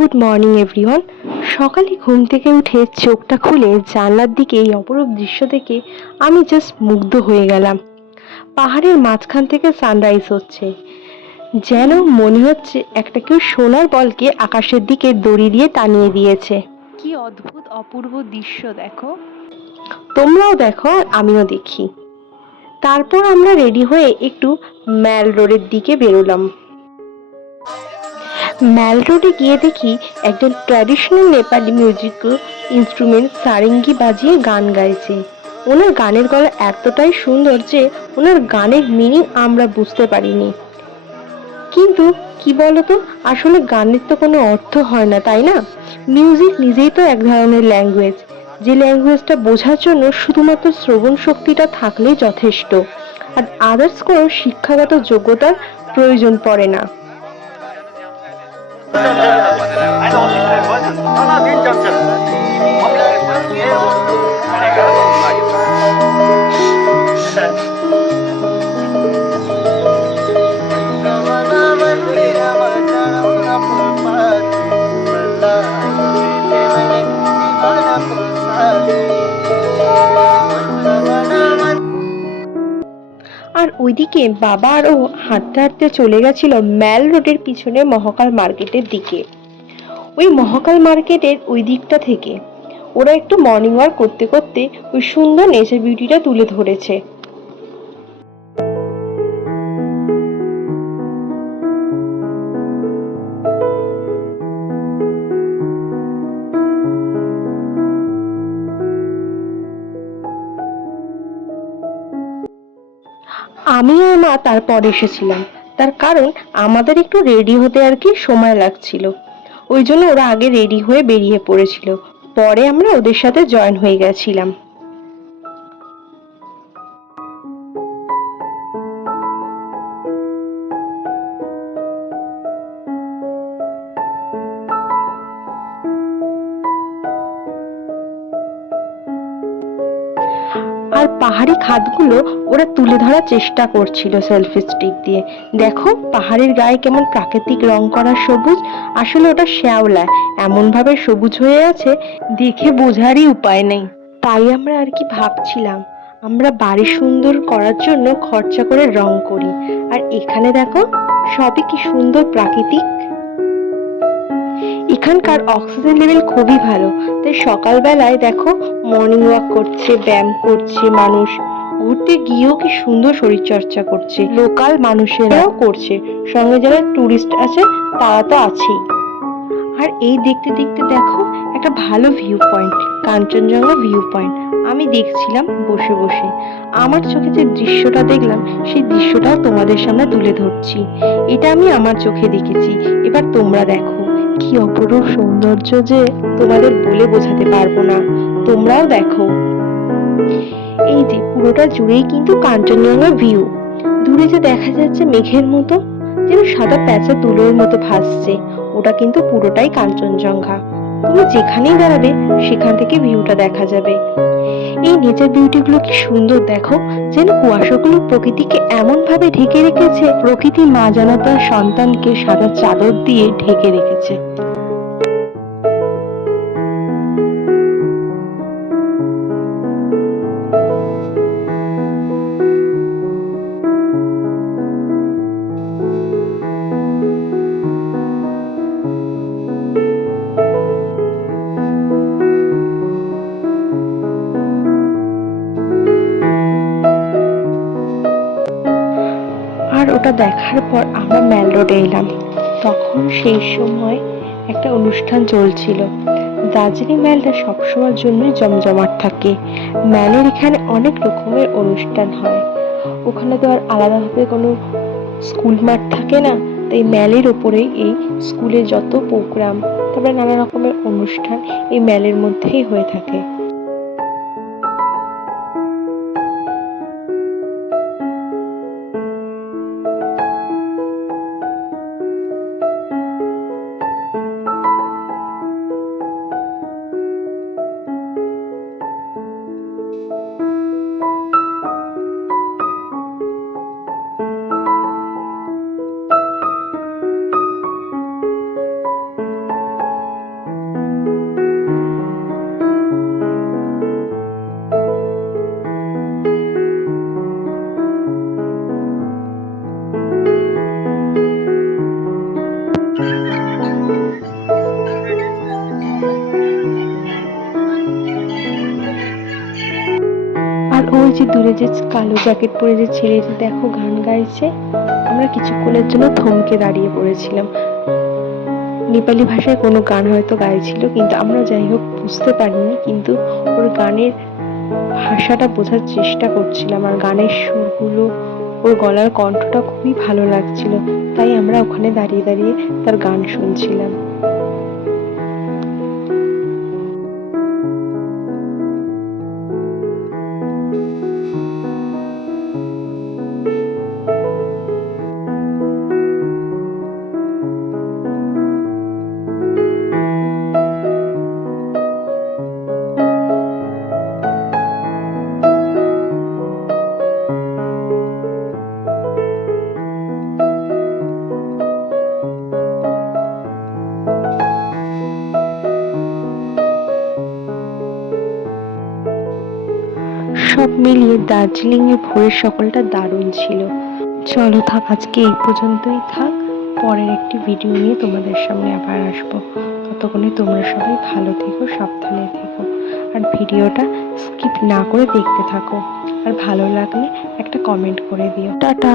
Good morning everyone সকালে ঘুম থেকে উঠে চোখটা খুলে জানলার দিকে এই অপরূপ দৃশ্য দেখে আমি জাস্ট মুগ্ধ হয়ে গেলাম। পাহাড়ের মাঝখান থেকে সানরাইজ হচ্ছে। যেন মনে হচ্ছে একটা কেউ সোনার বলকে আকাশের দিকে দড়ি দিয়ে টানিয়ে দিয়েছে। কি অদ্ভুত অপূর্ব দৃশ্য দেখো। তোমরাও দেখো আর আমিও দেখি। তারপর আমরা রেডি হয়ে একটু ম্যাল রোডের দিকে বেরোলাম। ম্যাল রোডে গিয়ে দেখি একজন traditional Nepali musical instrument sarangi বাজিয়ে গান গাইছে। ওনার গানের গলা এতটাই সুন্দর যে ওনার গানের মিনিং আমরা বুঝতে পারিনি। কিন্তু কি বলতো, আসলে গানের তো কোনো অর্থ হয় না, তাই না? মিউজিক নিজেই তো এক ধরনের ল্যাঙ্গুয়েজ। যে ল্যাঙ্গুয়েজটা বোঝার জন্য শুধুমাত্র শ্রবণ শক্তিটা থাকলেই যথেষ্ট। আর আদার্স কোনো শিক্ষাগত যোগ্যতার প্রয়োজন পড়ে না। আর ওইদিকে বাবা আরও হাঁটতে হাঁটতে চলে গেছিল ম্যাল রোডের পিছনে মহাকাল মার্কেটের দিকে। ওই মহাকাল মার্কেটের ওই দিকটা থেকে। ওরা একটু মর্নিং ওয়াক করতে করতে ওই সুন্দর নেচার বিউটিটা তুলে ধরেছে। আমি আর মা তারপর এসেছিলাম। তার কারণ আমাদের একটু রেডি হতে আর কি সময় লাগছিল। ওই জন্য ওরা আগে রেডি হয়ে বেরিয়ে পড়েছিল। পরে আমরা ওদের সাথে জয়েন হয়ে গেছিলাম। আর পাহাড়ি খাদগুলো ওরা তুলে ধরার চেষ্টা করছিল সেলফি স্টিক দিয়ে। দেখো, পাহাড়ের গায়ে কেমন প্রাকৃতিক রং করা সবুজ, আসলে ওটা শ্যাওলা এমন ভাবে সবুজ হয়ে আছে, দেখে বোঝারই উপায় নেই। তাই আমরা আর কি ভাবছিলাম, আমরা বাড়ি সুন্দর করার জন্য খরচা করে রং করি। আর এখানে দেখো, সবই কি সুন্দর প্রাকৃতিক। এখানকার অক্সিজেন লেভেল খুবই ভালো। তাই সকালবেলায় দেখো মর্নিং ওয়াক করছে, ব্যায়াম করছে মানুষ। ঘুরতে গিয়েও কি সুন্দর শরীর চর্চা করছে। লোকাল মানুষেরাও করছে। সঙ্গে যারা টুরিস্ট আছে, তারা তো আছেই। আর এই দেখতে দেখতে দেখো একটা ভালো view point Kanchenjunga view point আমি দেখছিলাম বসে বসে। আমার চোখে যে দৃশ্যটা দেখলাম, সেই দৃশ্যটাও তোমাদের সামনে তুলে ধরছি। এটা আমি আমার চোখে দেখেছি। এবার তোমরা দেখো। কি অপরূপ সৌন্দর্য যে তোমাদের বলে বোঝাতে পারব না। তোমরাও দেখো। এই যে, পুরোটা জুড়েই কিন্তু কাঞ্চনজঙ্ঘা ভিউ দূরে যে দেখা যাচ্ছে মেঘের মতো, যেন সাদা প্যাঁচা তুলোর মতো ভাসছে, ওটা কিন্তু পুরোটাই কাঞ্চনজঙ্ঘা। তুমি যেখানেই দাঁড়াবে, সেখান থেকে ভিউটা দেখা যাবে। এই নেচার বিউটিগুলো কি সুন্দর দেখো, যেন কুয়াশাগুলো প্রকৃতিকে এমন ভাবে ঢেকে রেখেছে, প্রকৃতি মা যেন তার সন্তানকে সাদা চাদর দিয়ে ঢেকে রেখেছে। আর ওটা দেখার পর আমরা ম্যাল রোডে এলাম। তখন সেই সময় একটা অনুষ্ঠান চলছিল। দার্জিলিং ম্যালটা সবসময়ের জন্যই জমজমাট থাকে। ম্যালের এখানে অনেক রকমের অনুষ্ঠান হয়। ওখানে তো আর আলাদাভাবে কোনো স্কুল মাঠ থাকে না। তাই ম্যালের ওপরেই এই স্কুলে যত প্রোগ্রাম, তারপরে নানা রকমের অনুষ্ঠান এই ম্যালের মধ্যেই হয়ে থাকে। দূরে যে কালো জ্যাকেট পরে যে ছেলেটি দেখো গান গাইছে, আমরা কিছুক্ষণের জন্য থমকে দাঁড়িয়ে পড়েছিলাম। নেপালি ভাষায় কোনো গান হয়তো গাইছিল, কিন্তু আমরা যাই হোক বুঝতে পারিনি, কিন্তু ওর গানের ভাষাটা বোঝার চেষ্টা করছিলাম আর গানের সুরগুলো, ওর গলার কণ্ঠটা খুবই ভালো লাগছিল, তাই আমরা ওখানে দাঁড়িয়ে দাঁড়িয়ে তার গান শুনছিলাম। সব মিলিয়ে দার্জিলিং এর ভোরের সকলটা দারুণ ছিল। চলো থাক, আজকে এই পর্যন্তই থাক। পরের একটি ভিডিও নিয়ে তোমাদের সামনে আবার আসব। ততক্ষণে তোমরা সবাই ভালো থেকো, সাবধানে থেকো। আর ভিডিওটা স্কিপ না করে দেখতে থাকো। আর ভালো লাগলে একটা কমেন্ট করে দিও। টাটা!